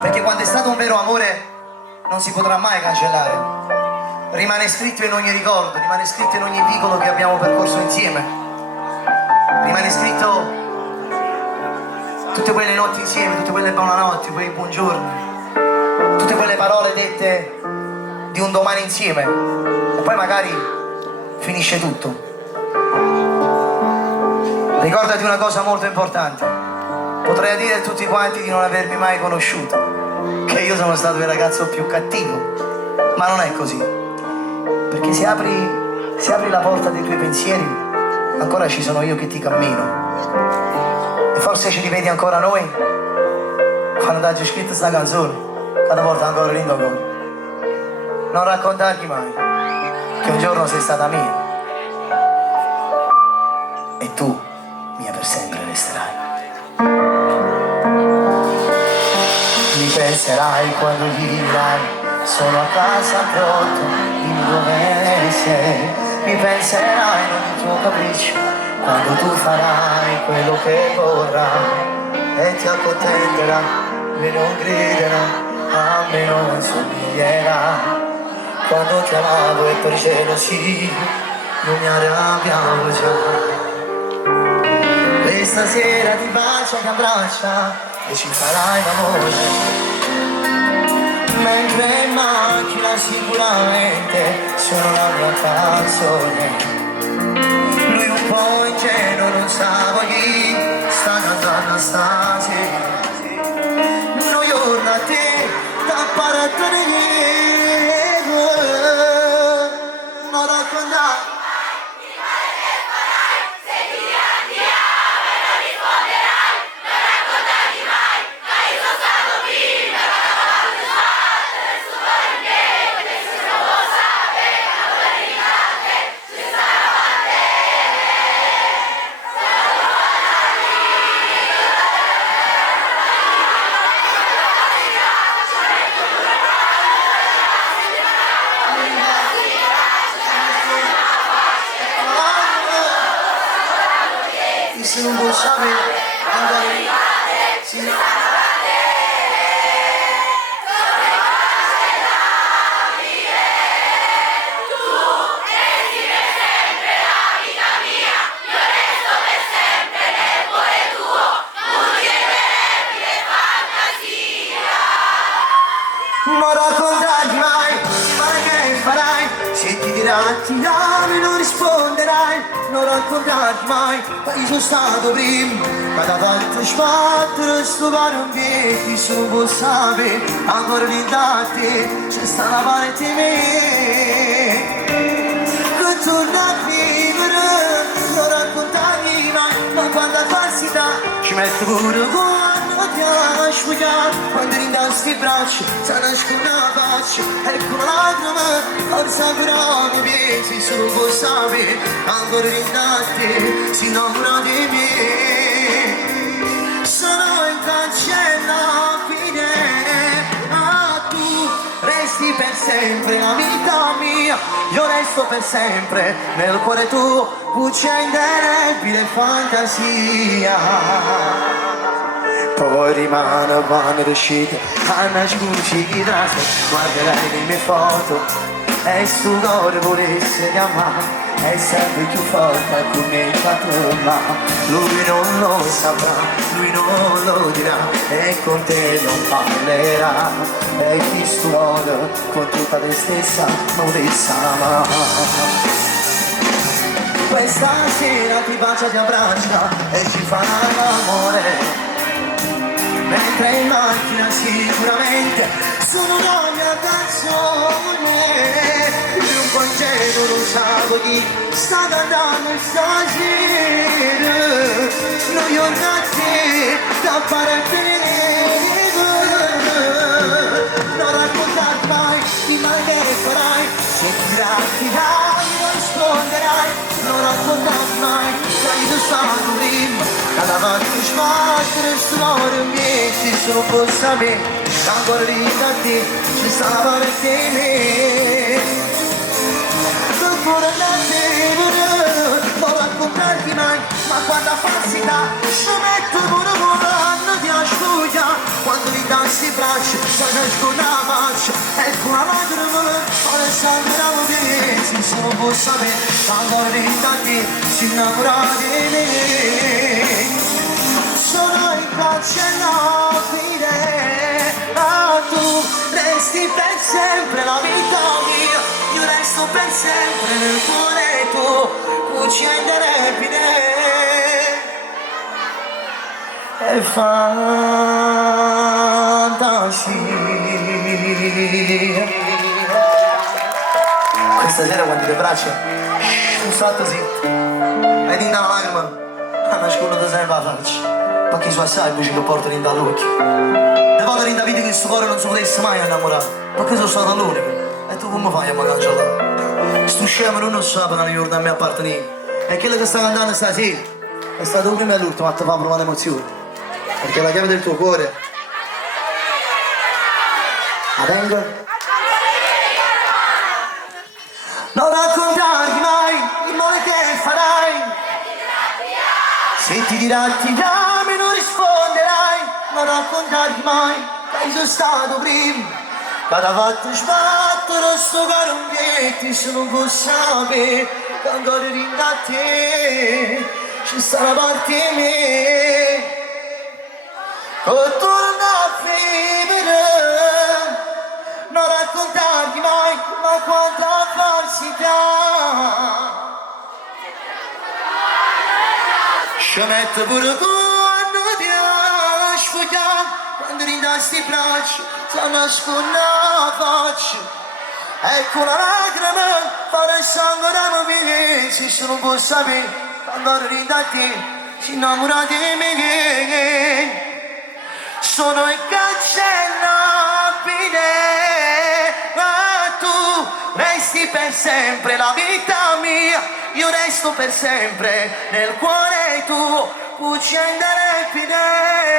Perché quando è stato un vero amore non si potrà mai cancellare. Rimane scritto in ogni ricordo, rimane scritto in ogni vicolo che abbiamo percorso insieme. Rimane scritto tutte quelle notti insieme, tutte quelle buonanotti, quei buongiorni, tutte quelle parole dette di un domani insieme. E poi magari finisce tutto. Ricordati una cosa molto importante. Potrei dire a tutti quanti di non avermi mai conosciuto, che io sono stato il ragazzo più cattivo, ma non è così. Perché se apri la porta dei tuoi pensieri, ancora ci sono io che ti cammino. E forse ci rivedi ancora noi, quando hai scritto questa canzone, cada volta ancora lindo ancora. Non raccontargli mai che un giorno sei stata mia, e tu mia per sempre resterai. Mi penserai quando dirai sono a casa pronto, dimmi dove sei. Mi penserai in ogni tuo capriccio, quando tu farai quello che vorrai e ti accontenterà, me non griderà, a me non somiglierà. Quando ti amavo e per gelosia non mi arrabbiavo già. Questa sera ti bacia, ti abbraccia e ci farai l'amore, mentre in macchina sicuramente sono la mia canzone. Lui un po' ingenuo non sa chi sta andando stasera. No, io da te t'apparatto di Diego, non raccontare. Se non vuoi sapere, andare sì. Non raccontargli mai, ma che farai? Se ti dirà ti amo non risponderai. Non raccontargli mai, ma io sono stato prima. Cada volta sbattere sto caro ambiente, se non vuoi sapere, ancora lì da te c'è sta una parte di me che torna a vivere. Non raccontargli mai, ma quando farsi dà ci mette pure quando ti lascio già. Quando rinda sti braccia, se nasce una faccia, ecco una lacrima, forza però mi piace, se non vuoi sapere, ancora rinda a te, si innamora di me. Sono in cancella fine, ma tu resti per sempre la vita mia, io resto per sempre nel cuore tuo, luce indelebile fantasia. Poi rimane quando decide a nasconderci di traccia, guarderai le mie foto e sto cuore volesse chiamare. È sempre più forte come il ma lui non lo saprà, lui non lo dirà e con te non parlerà. E chi stuola con tutta te stessa non ti sa. Questa sera ti bacia, ti abbraccia e ci farà l'amore, mentre in macchina sicuramente sono la mia canzone. Lui un po' ingenuo non sa chi sta andando stasera. Noi io da te t'apparecchieremo. Non raccontar mai di mal che farai, se ti rattirai non risponderai. Non raccontar mai che io sono stato prima. Cada volta sbattere sto cuore miei, se non può sapere, ancora lì da te ci sta la parte di me. Ancora da te, non raccontarti mai, ma quando farsi dà, ci metto pure quando ti la sfuglia quando mi dansi i bracci, se con la faccia e con la lacrima ora sangrano di se non può sapere quando rintati si innamora di me. Sono in pace nobile, ma tu resti per sempre la vita mia, io resto per sempre nel cuore tuo, cuci indelebile e fantasia. Questa sera quando ti braccia, un fatto zitto, e ti dà una lacrima, a nascondere sempre la faccia. Perché su assai invece che portano in dall'occhio. Le volte in da vita che questo cuore non si potesse mai innamorare. Perché sono stato l'unico. E tu come fai a mangiare là? Sto scemo non sa per ricorda a me appartenere. E quello che sta cantando stasera è stato il primo e l'ultimo a te fa provare l'emozione. Perché la chiave del tuo cuore. La tengo? Non raccontarti mai il male che farai. Se ti dirà ti chiami non risponderai, non raccontarti mai che sono stato prima. Cada fatto sbattere sto caro un piedi se non può sapere che ancora rinda a te, ci sta una parte di me. Che torna a vivere, non raccontarti mai ma quanta falsità. Ci metto pure quando ti sfogliare, quando rindasti i bracci, ti nascondo la faccia. Ecco una lacrima, fare il sangue da mobile, se non può sapere, quando rindati, si innamora di me. Sono incancellabile, ma tu resti per sempre la vita mia, io resto per sempre nel cuore tuo, cuci indelebile.